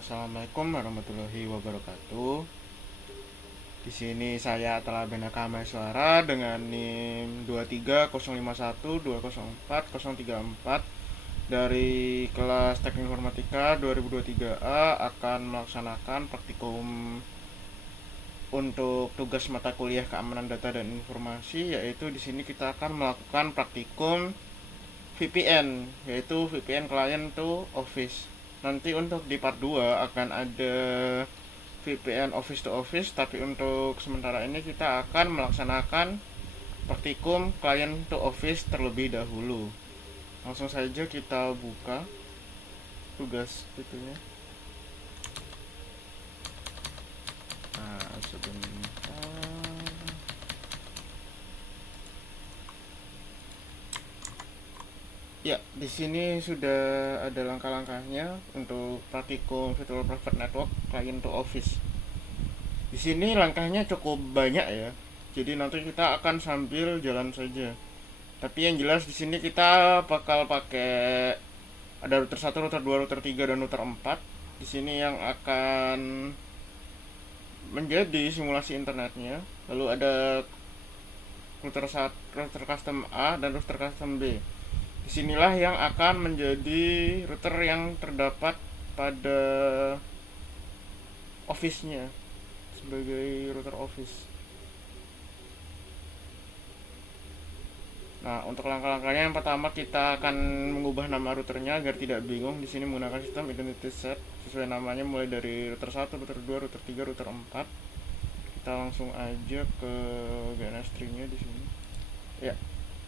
Assalamualaikum warahmatullahi wabarakatuh. Di sini saya telah Benaka Suara dengan NIM 23051204034 dari kelas Teknik Informatika 2023A akan melaksanakan praktikum untuk tugas mata kuliah Keamanan Data dan Informasi, yaitu di sini kita akan melakukan praktikum VPN, yaitu VPN Client to Office. Nanti untuk di part 2 akan ada VPN Office to Office, tapi untuk sementara ini kita akan melaksanakan praktikum Client to Office terlebih dahulu. Langsung saja kita buka tugas itunya. Nah, sebentar. Ya, di sini sudah ada langkah-langkahnya untuk praktikum Virtual Private Network Client to Office. Di sini langkahnya cukup banyak ya. Jadi nanti kita akan sambil jalan saja. Tapi yang jelas di sini kita bakal pakai ada router 1, router 2, router 3 dan router 4. Di sini yang akan menjadi simulasi internetnya. Lalu ada router 1, router custom A dan router custom B. Disinilah yang akan menjadi router yang terdapat pada office-nya sebagai router office. Nah, untuk langkah-langkahnya yang pertama kita akan mengubah nama routernya agar tidak bingung. Di sini menggunakan sistem identity set sesuai namanya mulai dari router 1, router 2, router 3, router 4. Kita langsung aja ke DNS tree-nya di sini. Ya,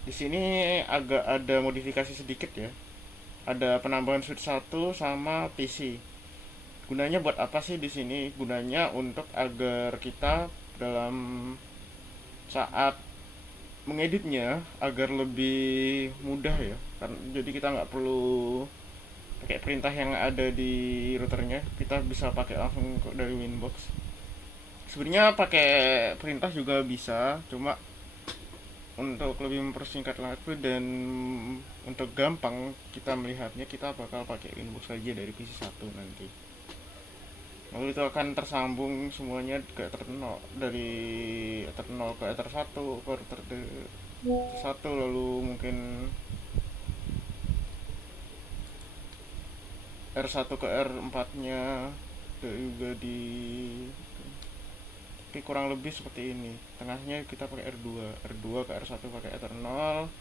di sini agak ada modifikasi sedikit ya. Ada penambahan switch 1 sama PC. Gunanya buat apa sih di sini? Gunanya untuk agar kita dalam saat mengeditnya agar lebih mudah ya. Jadi kita nggak perlu pakai perintah yang ada di routernya, kita bisa pakai langsung dari Winbox. Sebenarnya pakai perintah juga bisa, cuma untuk lebih mempersingkat waktu dan untuk gampang kita melihatnya, kita bakal pakai Winbox saja dari PC 1 nanti. Lalu itu akan tersambung semuanya ke Ether 0, dari Ether 0 ke Ether 1 ke Ether 1, lalu mungkin R1 ke R4 nya juga di, tapi kurang lebih seperti ini. Tengahnya kita pakai R2 ke R1 pakai Ether 0,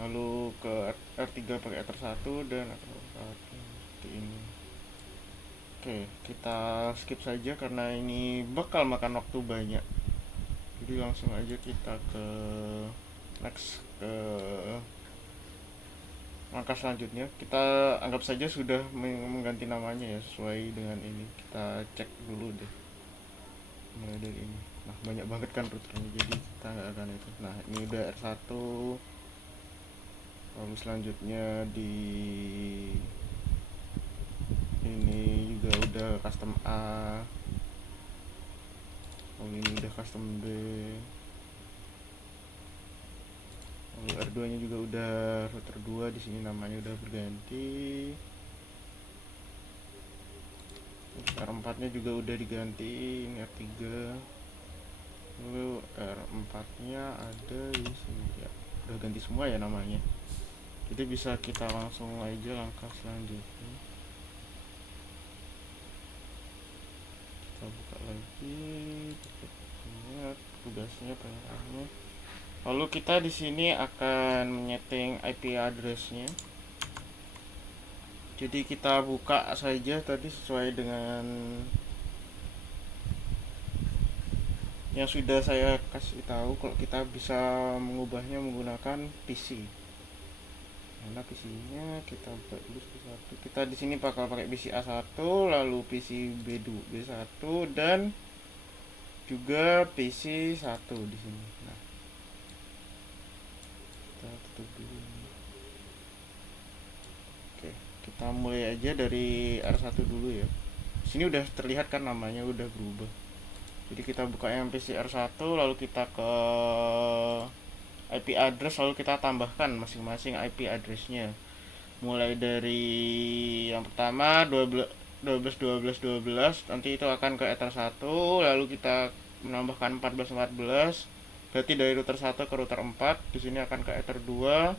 lalu ke R3 pakai Ether 1 dan Ether 4 seperti ini. Oke, kita skip saja karena ini bakal makan waktu banyak. Jadi langsung aja kita ke next, ke langkah selanjutnya. Kita anggap saja sudah mengganti namanya ya, sesuai dengan ini. Kita cek dulu deh mulai dari ini. Nah, banyak banget kan routernya, jadi kita nggak akan itu. Nah, ini udah R1, lalu selanjutnya di ini juga udah custom A, lalu ini udah custom B, lalu R2 nya juga udah router 2, di sini namanya udah berganti. R4 nya juga udah diganti, ini R3, lalu R4 nya ada di sini ya, udah ganti semua ya namanya. Jadi bisa kita langsung aja langkah selanjutnya. Kita buka lagi, lihat tugasnya, perintahnya. Lalu kita di sini akan menyeting IP address-nya. Jadi kita buka saja tadi sesuai dengan yang sudah saya kasih tahu. Kalau kita bisa mengubahnya menggunakan PC. Mana PC-nya kita buka dulu satu. Kita di sini bakal pakai PC A1, lalu PC B1 dan juga PC 1 di sini. Nah, kita tutup dulu. Oke, kita mulai aja dari R1 dulu ya. Di sini udah terlihat kan namanya udah berubah. Jadi kita buka yang PC R1, lalu kita ke IP address, lalu kita tambahkan masing-masing IP addressnya. Mulai dari yang pertama 12 nanti itu akan ke ether 1, lalu kita menambahkan 14 berarti dari router 1 ke router 4, di sini akan ke ether 2.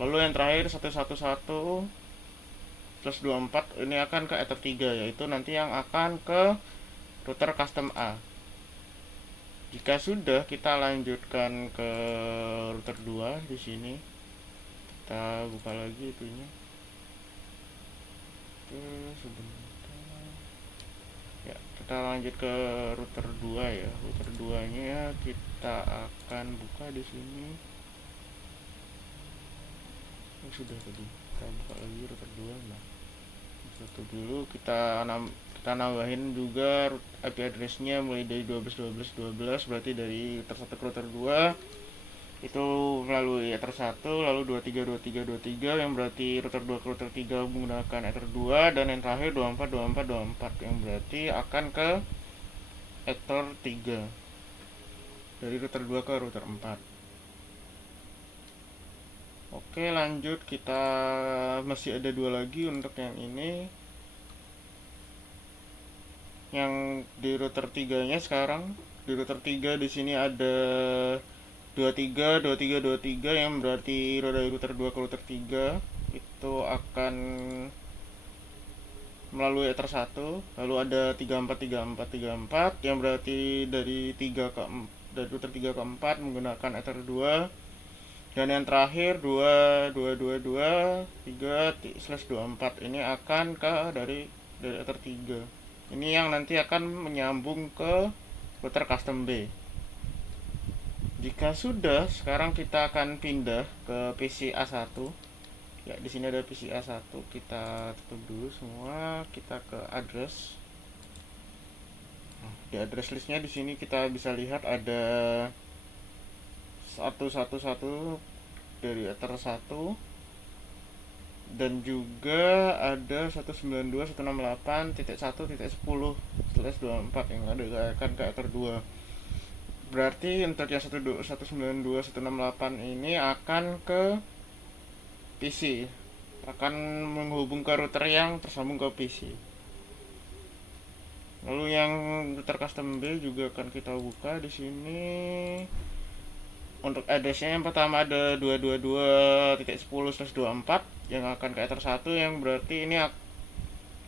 Lalu yang terakhir 111/24 ini akan ke ether 3, yaitu nanti yang akan ke router custom A. Jika sudah, kita lanjutkan ke router 2 di sini. Kita buka lagi itunya. Sebentar. Ya, kita lanjut ke router 2 ya. Router 2-nya kita akan buka di sini. Sudah tadi. Kita buka lagi router 2. Nah, satu dulu kita nambahin juga IP address-nya mulai dari 12 berarti dari router 1 ke router 2 itu melalui ether 1, lalu 23 yang berarti router 2 ke router 3 menggunakan ether 2, dan yang terakhir 24 yang berarti akan ke ether 3 dari router 2 ke router 4. Oke, lanjut, kita masih ada dua lagi untuk yang ini. Yang di router 3-nya sekarang, di router 3 di sini ada 23 yang berarti dari router 2 ke router 3 itu akan melalui ether 1, lalu ada 34 yang berarti dari router 3 ke 4 menggunakan ether 2, dan yang terakhir 2223/24 ini akan ke dari ether 3. Ini yang nanti akan menyambung ke router custom B. Jika sudah, sekarang kita akan pindah ke PC A1. Ya, di sini ada PC A1. Kita tutup dulu semua, kita ke address. Di address listnya di sini kita bisa lihat ada 111 dari ether 1, dan juga ada 192.168.1.10/24 yang ada akan ke ether 2. Berarti untuk yang 192.168 ini akan ke PC, akan menghubung ke router yang tersambung ke PC. Lalu yang router custom B juga akan kita buka di sini. Untuk address-nya yang pertama ada 222.10/24 yang akan ke ether 1, yang berarti ini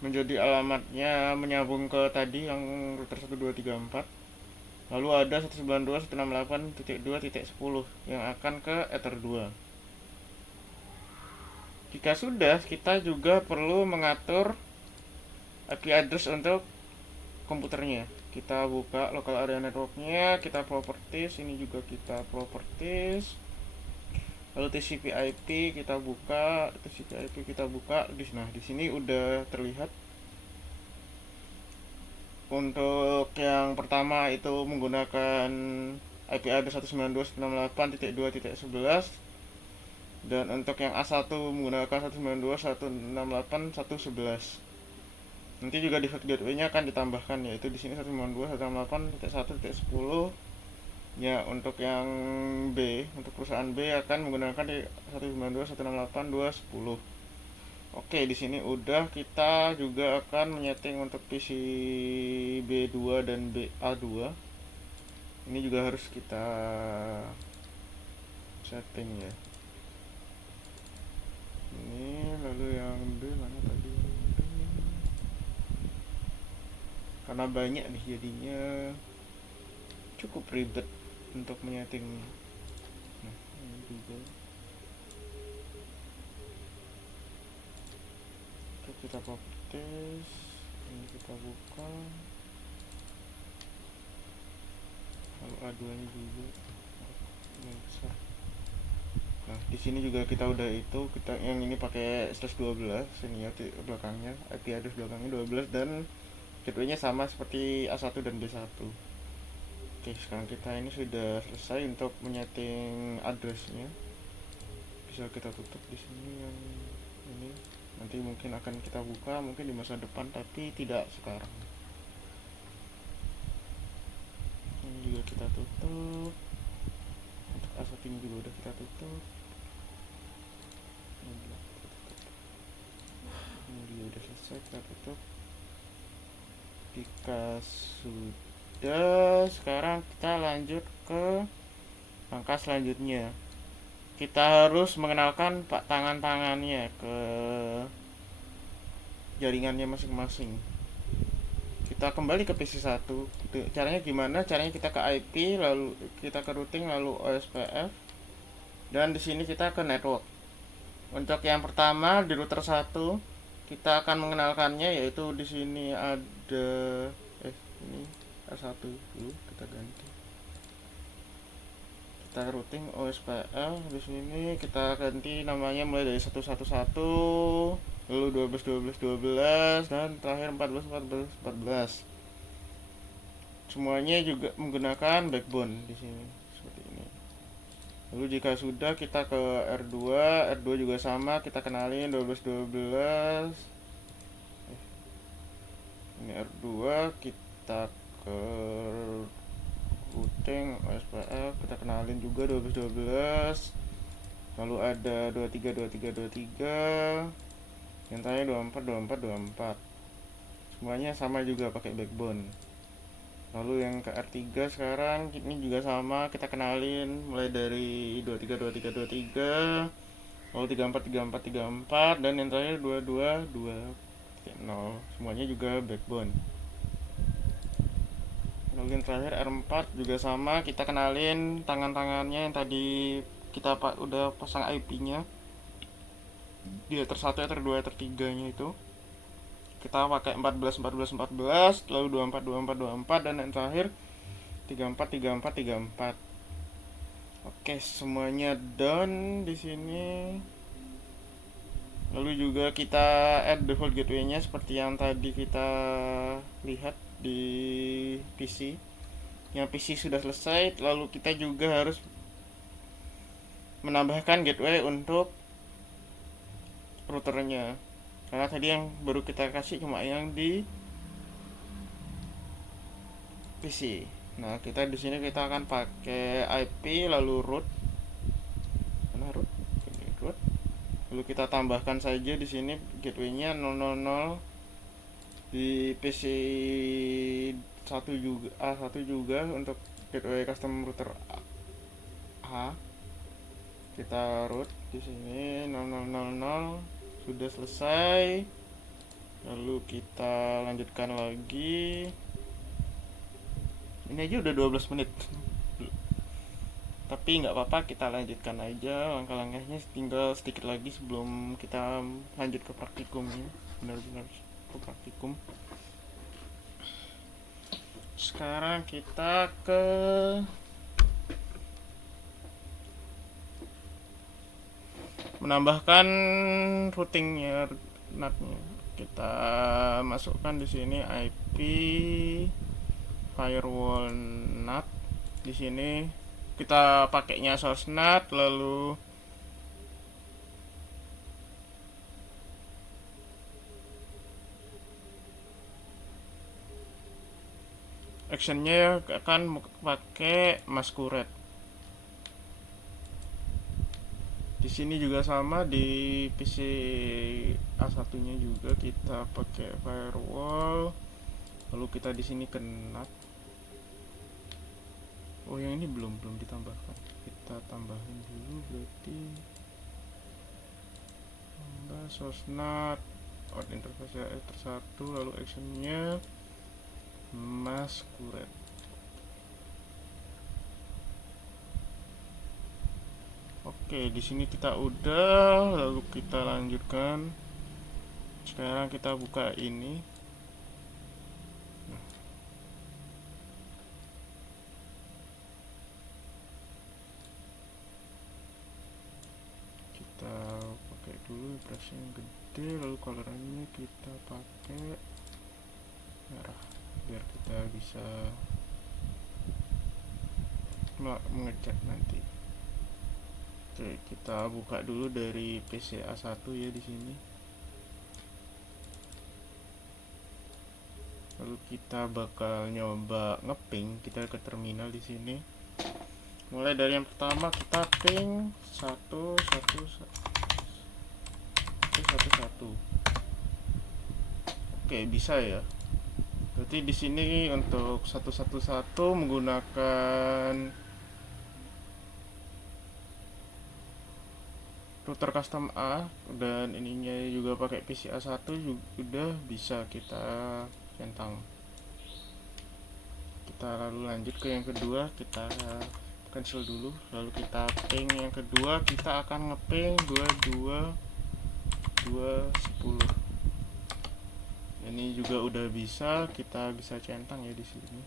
menjadi alamatnya menyambung ke tadi yang router 1234. Lalu ada 192.168.2.10 yang akan ke ether 2. Jika sudah, kita juga perlu mengatur IP address untuk komputernya. Kita buka local area network-nya, kita properties, ini juga kita properties. Lalu TCP/IP kita buka, Nah, di sini udah terlihat. Untuk yang pertama itu menggunakan IP address 192.168.2.11, dan untuk yang A1 menggunakan 192.168.1.11. Nanti juga default gateway-nya akan ditambahkan, yaitu di sini 192.168.1.10. Ya, untuk yang B, untuk perusahaan B akan menggunakan di 192.168.2.10. Oke, di sini udah. Kita juga akan menyeting untuk PC B2 dan BA2. Ini juga harus kita setting ya. Ini lalu yang B mana tadi? Karena banyak nih jadinya cukup ribet untuk menyetingnya. Nah, ini juga kita properties, ini kita buka, lalu A2 nya juga yang besar. Nah, di sini juga kita udah kita yang ini pakai /12 ini ya, belakangnya IP address belakangnya 12, dan gateway-nya sama seperti A1 dan B1. Oke, sekarang kita ini sudah selesai untuk menyeting address-nya. Bisa kita tutup di sini yang ini. Nanti mungkin akan kita buka mungkin di masa depan, tapi tidak sekarang. Ini juga kita tutup. Untuk A1 ini juga udah kita tutup. Ini juga udah selesai. selesai, kita tutup. Jika sudah, sekarang kita lanjut ke langkah selanjutnya. Kita harus mengenalkan tangan-tangannya ke jaringannya masing-masing. Kita kembali ke PC1. Caranya gimana? Caranya kita ke IP, lalu kita ke routing, lalu OSPF, dan di sini kita ke network. Untuk yang pertama di router 1 kita akan mengenalkannya, yaitu di sini ada ini R1 dulu, kita ganti. Kita routing OSPF, di sini kita ganti namanya mulai dari 111, lalu 12 dan terakhir 14. Semuanya juga menggunakan backbone di sini seperti ini. Lalu jika sudah, kita ke R2 juga sama, kita kenalin 12. Ini R2, kita ke routing OSPF, kita kenalin juga 12. Lalu ada 23, yang terakhir 24. Semuanya sama juga pakai backbone. Lalu yang ke R3 sekarang ini juga sama, kita kenalin mulai dari 23, lalu 34, dan yang terakhir 22, 0. Semuanya juga backbone. Lalu yang terakhir R4 juga sama, kita kenalin tangan-tangannya yang tadi kita udah pasang IP-nya di Ether 1, Ether 2, Ether 3 nya itu. Kita pakai 14, lalu 24, dan yang terakhir 34. Oke, semuanya done di sini. Lalu juga kita add default gateway-nya seperti yang tadi kita lihat di PC. Yang PC sudah selesai, lalu kita juga harus menambahkan gateway untuk routernya. Karena tadi yang baru kita kasih cuma yang di PC. Nah, kita di sini kita akan pakai IP lalu root. Mana root? Root. Lalu kita tambahkan saja di sini gateway-nya 000 di PC 1 juga, A1 juga untuk gateway custom router A. Kita root di sini 0000, sudah selesai. Lalu kita lanjutkan lagi. Ini aja udah 12 menit. Tapi nggak apa-apa, kita lanjutkan aja langkah-langkahnya, tinggal sedikit lagi sebelum kita lanjut ke praktikumnya, benar-benar ke praktikum. Sekarang kita ke menambahkan routingnya, NAT-nya. Kita masukkan di sini IP firewall NAT. Di sini kita pakainya source NAT, lalu actionnya akan pakai masquerade. Di sini juga sama, di PC A1 nya juga kita pakai firewall, lalu kita di sini ke NAT. Oh, yang ini belum ditambahkan, kita tambahin dulu. Berarti tambah source NAT, out interface Ether 1, lalu actionnya masquerade. Oke, di sini kita udah, lalu kita lanjutkan. Sekarang kita buka ini. Kita pakai dulu brush yang gede, lalu colorannya kita pakai merah biar kita bisa mengecat nanti. Oke, kita buka dulu dari PC A1 ya di sini. Lalu kita bakal nyoba ngeping, kita ke terminal di sini. Mulai dari yang pertama kita ping 111. Oke, bisa ya. Berarti di sini untuk 111 menggunakan router custom A dan ininya juga pakai PCA1 juga udah bisa kita centang. Kita lalu lanjut ke yang kedua, kita cancel dulu, lalu kita ping yang kedua, kita akan ngeping 22210. Ini juga udah bisa, kita bisa centang ya di sini.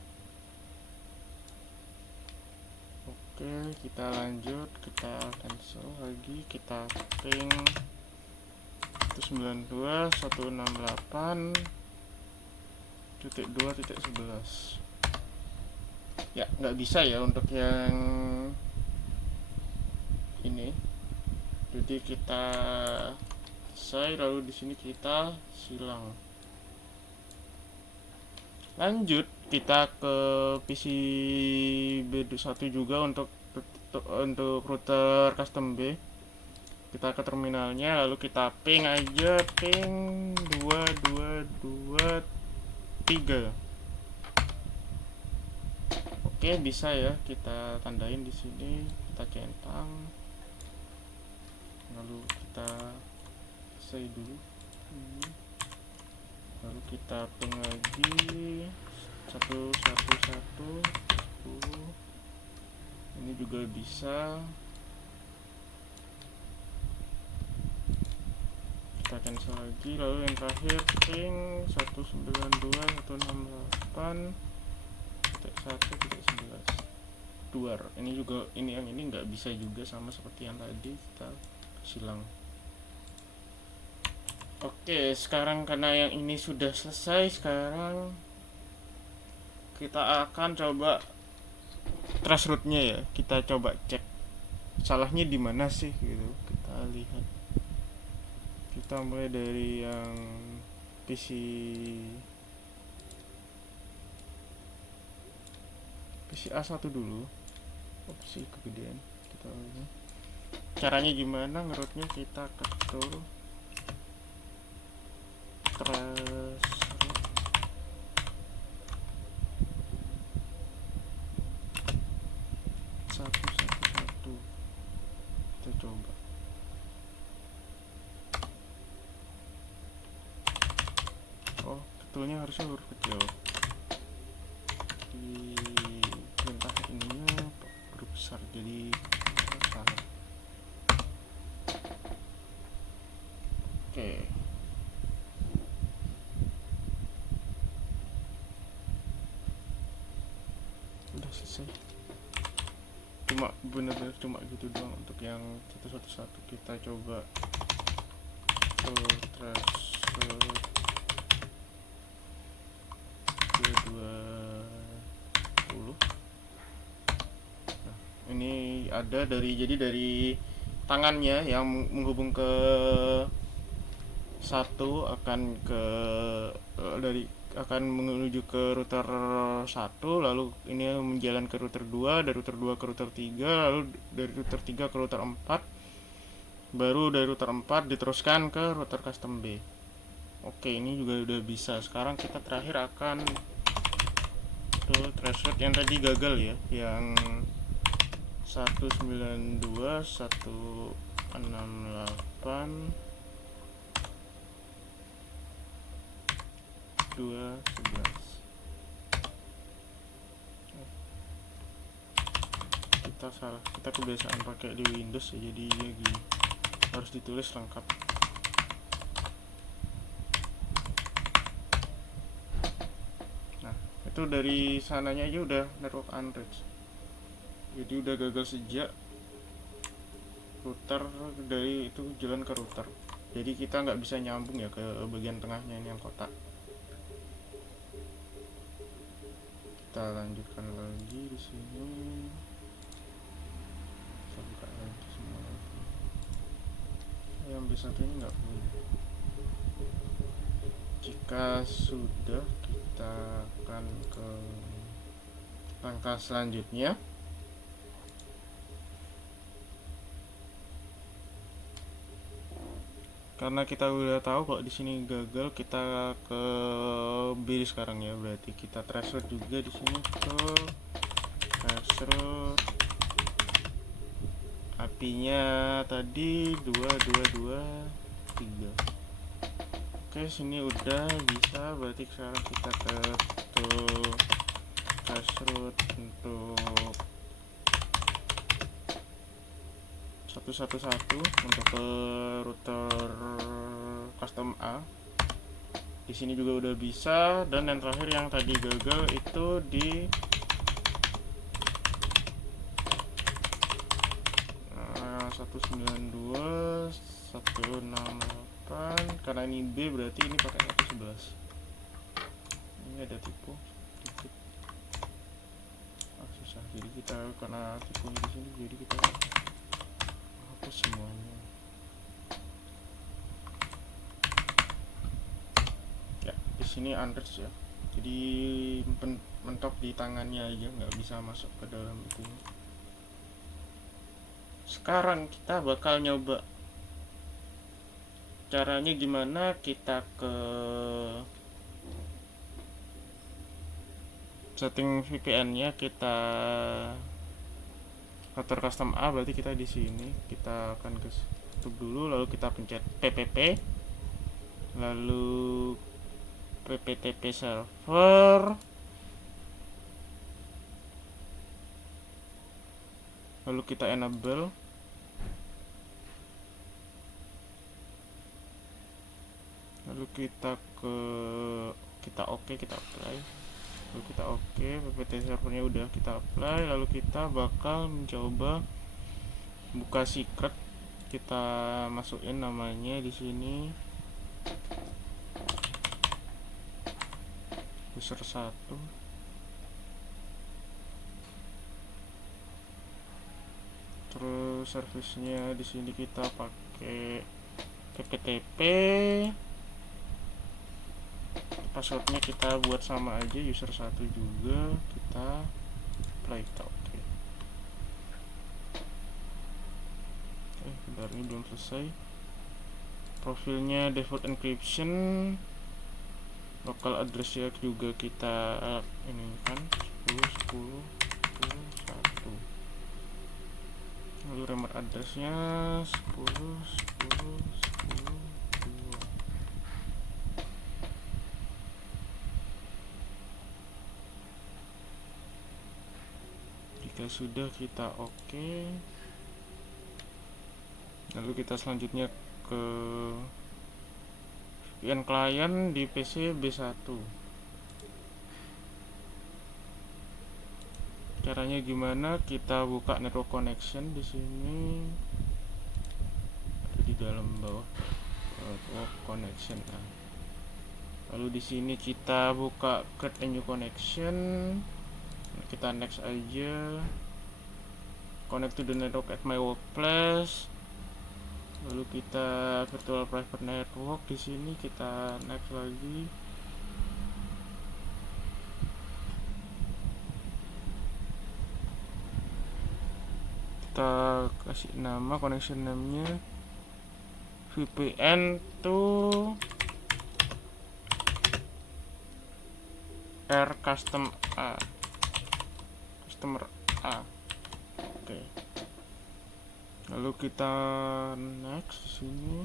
Oke, kita lanjut, kita cancel lagi, kita ping 192.168.2.11. Ya, nggak bisa ya untuk yang ini. Jadi kita selesai, lalu di sini kita silang. Lanjut kita ke PC B1 juga untuk router custom B. Kita ke terminalnya, lalu kita ping aja, ping 2223. Oke, bisa ya, kita tandain di sini, kita centang, lalu kita selesai dulu. Lalu kita ping lagi 111 10. Ini juga bisa. Kita cancel lagi, lalu yang terakhir ping 192.168.1.11 duar. Ini juga, ini yang ini nggak bisa juga, sama seperti yang tadi, kita silang. Oke, sekarang karena yang ini sudah selesai, sekarang kita akan coba trace route-nya ya. Kita coba cek salahnya di mana sih gitu. Kita lihat. Kita mulai dari yang PC A1 dulu. Opsi kegedean. Kita ini. Caranya gimana ngerutnya, kita ketul trace 111. Kita coba. Oh, ketulnya harusnya huruf kecil. Di perintah ininya huruf besar, jadi salah. Oke. Udah selesai. Cuma bener-bener cuma gitu doang untuk yang 111. Kita coba trace 220. Nah, ini ada dari tangannya yang menghubung ke satu akan ke akan menuju ke router 1, lalu ini menjalan ke router 2, dari router 2 ke router 3, lalu dari router 3 ke router 4, baru dari router 4 diteruskan ke router custom B. Oke, ini juga udah bisa. Sekarang kita terakhir akan threshold yang tadi gagal ya, yang 192.168.2.11. Kita kebiasaan pakai di Windows ya, jadi ya gini harus ditulis lengkap. Nah, itu dari sananya aja udah network unreached, jadi udah gagal sejak router dari itu jalan ke router, jadi kita nggak bisa nyambung ya ke bagian tengahnya ini yang kotak. Kita lanjutkan lagi di sini. Kita buka lagi semua lagi. Yang B1 ini nggak punya. Jika sudah, kita akan ke langkah selanjutnya. Karena kita udah tahu kalau di sini gagal, kita ke build sekarang ya. Berarti kita threshold juga di sini ke threshold. Apinya tadi 2 2 2 3. Oke, sini udah bisa. Berarti sekarang kita ke threshold untuk 111 untuk ke router custom A. Di sini juga udah bisa, dan yang terakhir yang tadi gagal itu di 192.168, karena ini B berarti ini pakai 111. Ini ada tipe dikit. Susah, jadi kita karena tipenya di sini jadi kita hapus semuanya. Ya, di sini unders ya. Jadi mentok di tangannya aja, nggak bisa masuk ke dalam itu. Sekarang kita bakal nyoba caranya gimana. Kita ke setting VPN-nya, kita router custom A, berarti kita di sini kita akan ke tutup dulu, lalu kita pencet PPP, lalu PPTP server, lalu kita enable, lalu kita oke, kita apply, lalu kita oke, PPT servernya udah kita apply, lalu kita bakal mencoba buka secret. Kita masukin namanya di sini user 1, terus servicenya di sini kita pakai PPTP, passwordnya kita buat sama aja user 1 juga, kita apply, kita oke. Bentar, ini belum selesai. Profilnya default encryption, local address-nya juga kita ini kan 10 10 10 1. Lalu remote address-nya 10 10 10 2. Jika sudah, kita oke. Lalu kita selanjutnya ke VPN client di PC B1. Caranya gimana? Kita buka network connection di sini, ada di dalam bawah network connection. Lalu di sini kita buka create a new connection, kita next aja, connect to the network at my workplace. Lalu kita virtual private network, di sini kita next lagi. Kita kasih nama connection name-nya VPN to R custom A, customer A. Oke. Lalu kita next di sini.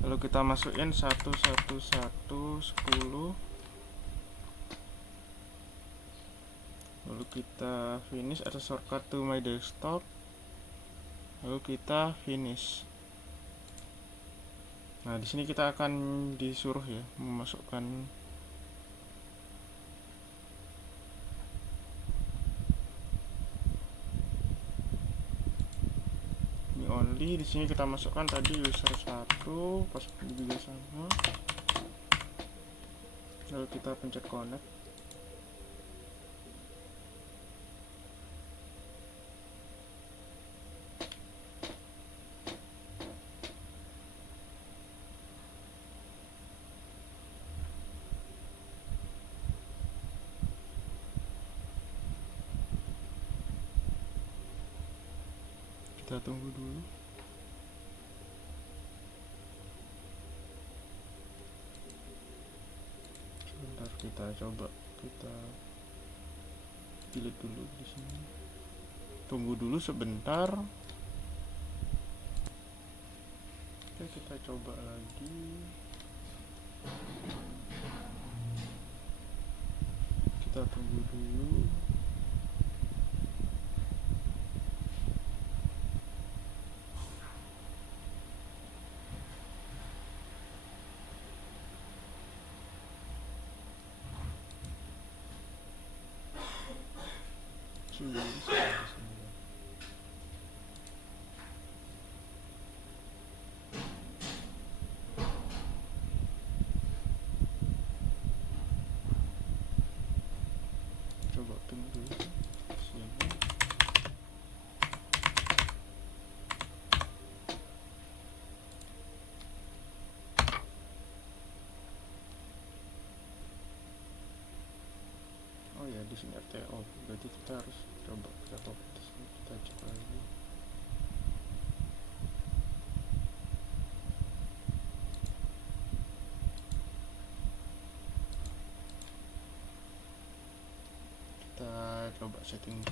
Lalu kita masukin 111.10. Lalu kita finish as a shortcut to my desktop. Lalu kita finish. Nah, di sini kita akan disuruh ya memasukkan ini only. Di sini kita masukkan tadi user 1, password juga sama. Lalu kita pencet connect. Kita tunggu dulu. coba kita pilih dulu di sini, tunggu dulu sebentar. Oke, kita coba lagi. Kita tunggu dulu. Sudah bisa di sini. Coba ping dulu sini. Oh ya, di sini RTO. Berarti kita harus coba kita copy di sini, kita cek lagi. Kita coba setting.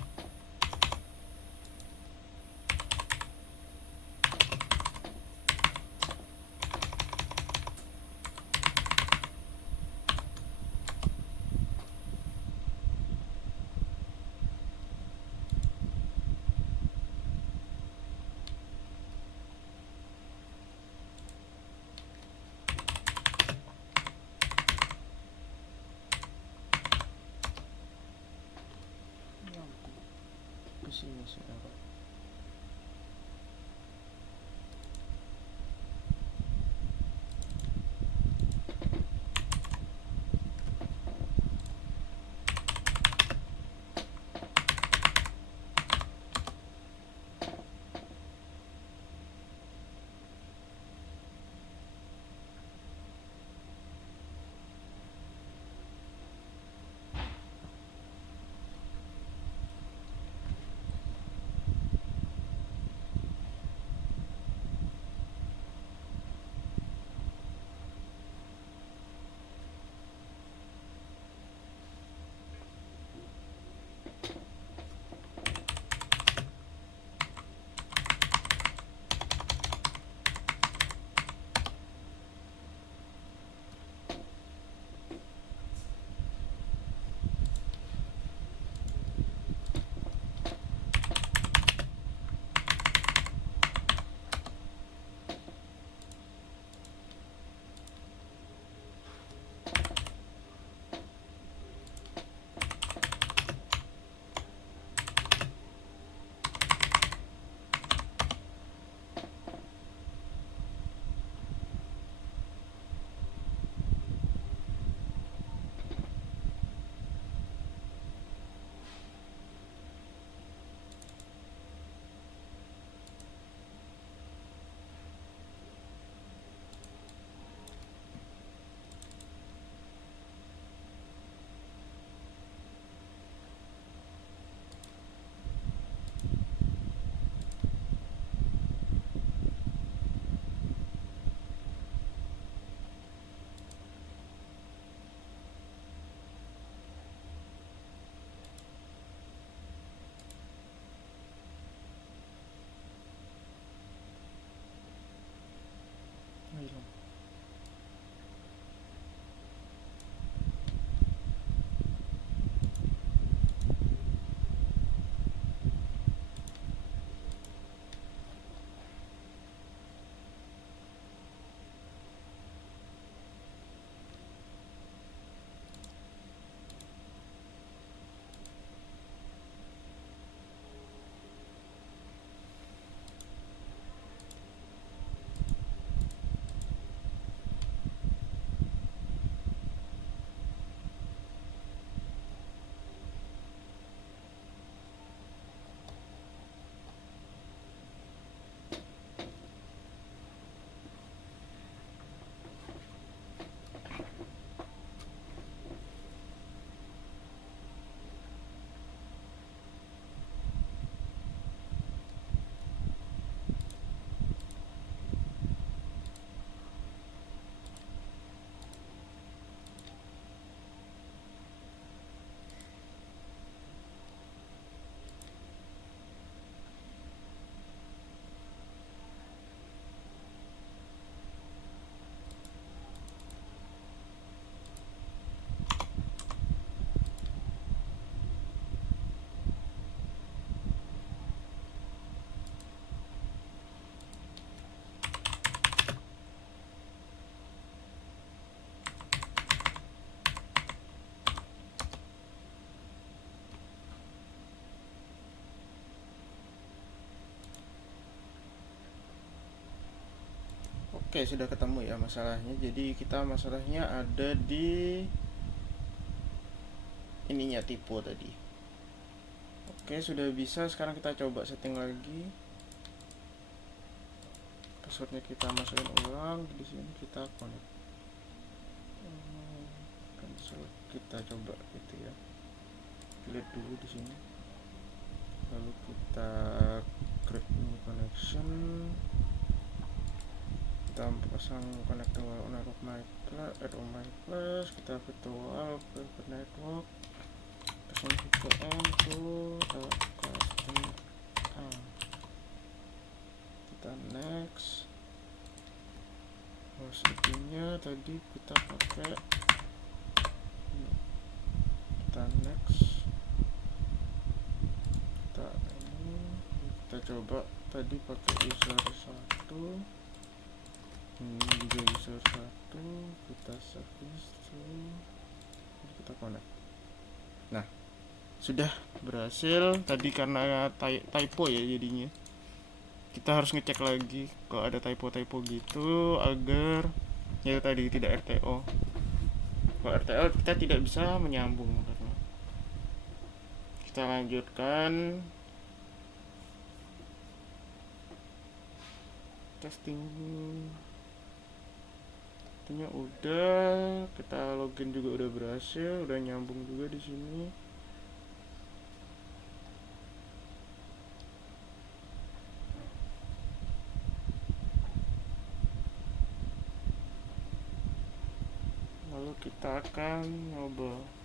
Kesini sih error. Oke, sudah ketemu ya masalahnya. Jadi kita masalahnya ada di ininya, tipe tadi. Oke, sudah bisa. Sekarang kita coba setting lagi. Passwordnya kita masukin ulang. Di sini kita connect. Cancel. Kita coba gitu ya. Lihat dulu di sini. Lalu kita create new connection. Kita pasang connector network my plus, add on my plus. Kita virtual private network. Pasang VPN to custom. Kita next. Host IP-nya tadi kita pakai. Kita next. Kita coba tadi pakai user 1, ini juga user 1, kita service tuh, kita connect. Nah, sudah berhasil. Tadi karena typo ya jadinya. Kita harus ngecek lagi kalau ada typo gitu agar ya tadi tidak RTO. Kalau RTO kita tidak bisa menyambung karena. Kita lanjutkan testing. Tentunya udah, kita login juga udah berhasil, udah nyambung juga di sini. Lalu kita akan nyoba.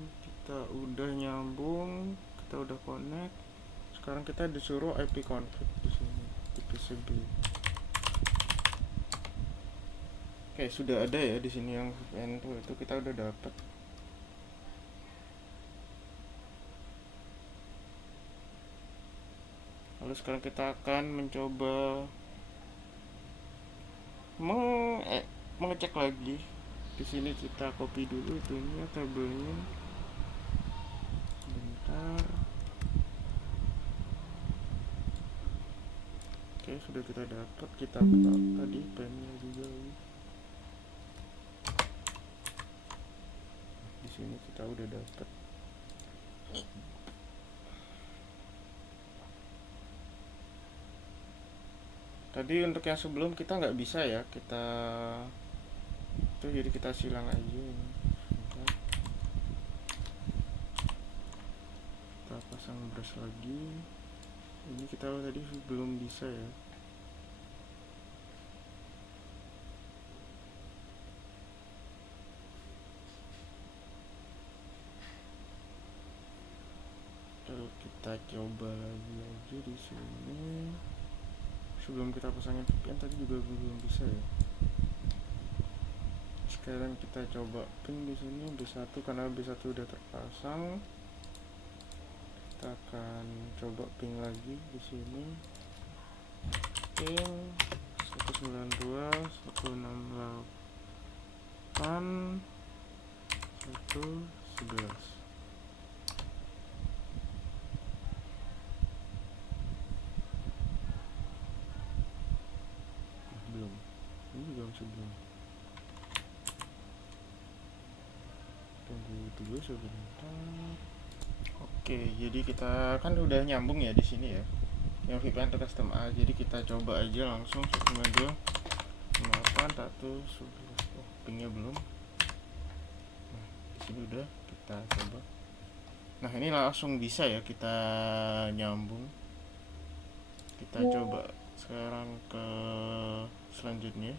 Kita udah nyambung, kita udah connect. Sekarang kita disuruh IP config di sini di PCB. Oke, sudah ada ya di sini yang VPN itu kita udah dapat. Lalu sekarang kita akan mencoba mengecek lagi. Di sini kita copy dulu itunya, tabelnya. Bentar. Oke, sudah kita dapat. Kita buka tadi pennya juga. Di sini kita udah dapat. Tadi untuk yang sebelum kita nggak bisa ya, kita itu jadi kita silang aja ini. Kita pasang brush lagi. Ini kita tadi belum bisa ya. Lalu kita coba lagi aja di sini. Sebelum kita pasangin VPN tadi juga belum bisa ya. Sekarang kita coba ping di sini B1 karena B1 udah terpasang. Kita akan coba ping lagi di sini. Ping 192.168.111. Belum. Ini juga masih belum. Tunggu dulu sebentar. Oke, jadi kita kan udah nyambung ya di sini ya. Yang VPN to custom A. Jadi kita coba aja langsung 192.168.111. Oh, pingnya belum. Nah, di sini udah kita coba. Nah, ini langsung bisa ya kita nyambung. Kita coba sekarang ke selanjutnya.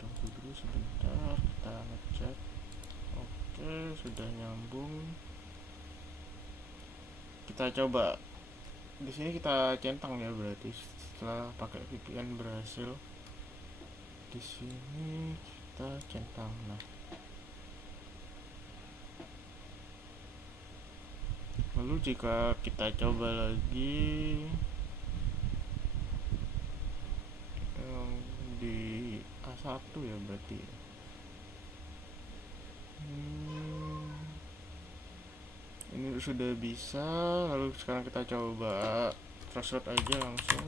Tunggu dulu sebentar, kita ngecek. Oke, sudah nyambung. Kita coba di sini, kita centang ya, berarti setelah pakai VPN berhasil. Di sini kita centang. Nah, lalu jika kita coba lagi di A1 ya berarti. Ini sudah bisa. Lalu sekarang kita coba transfer aja langsung.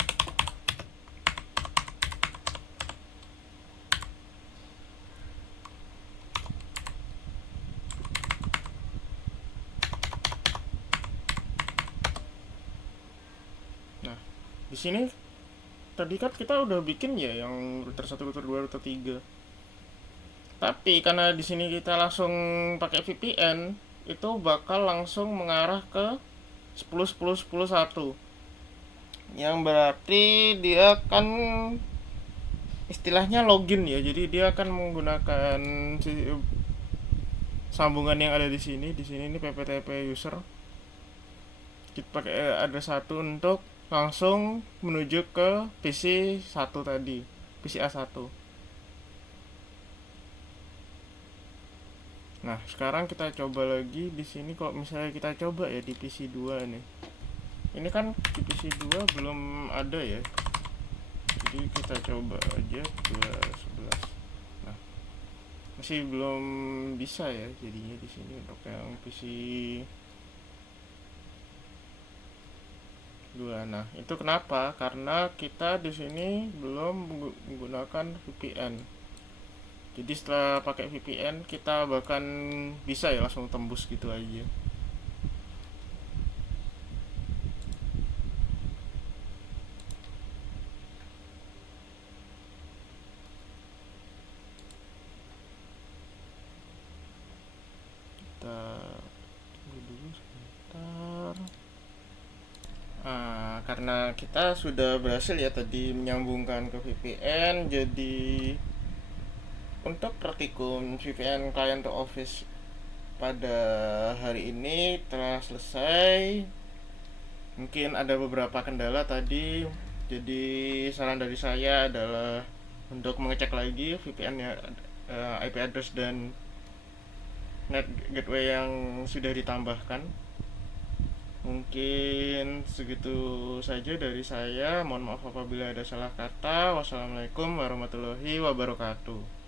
Nah, di sini tadi kan kita udah bikin ya yang router 1, router 2, router 3. Tapi karena di sini kita langsung pakai VPN, itu bakal langsung mengarah ke 10.10.10.1. Yang berarti dia kan istilahnya login ya. Jadi dia akan menggunakan sambungan yang ada di sini. Di sini ini pptp user. Kita pakai ada satu untuk langsung menuju ke PC 1 tadi, PC A1. Nah, sekarang kita coba lagi di sini. Kalau misalnya kita coba ya di PC 2 nih. Ini kan di PC 2 belum ada ya. Jadi kita coba aja 2.11. Nah, masih belum bisa ya jadinya di sini untuk yang PC 2. Nah, itu kenapa? Karena kita di sini belum menggunakan VPN. Jadi setelah pakai VPN kita bahkan bisa ya langsung tembus gitu aja. Kita tunggu dulu sebentar. Karena kita sudah berhasil ya tadi menyambungkan ke VPN, jadi untuk praktikum VPN client to office pada hari ini telah selesai. Mungkin ada beberapa kendala tadi, jadi saran dari saya adalah untuk mengecek lagi VPN ya, IP address dan net gateway yang sudah ditambahkan. Mungkin segitu saja dari saya. Mohon maaf apabila ada salah kata. Wassalamualaikum warahmatullahi wabarakatuh.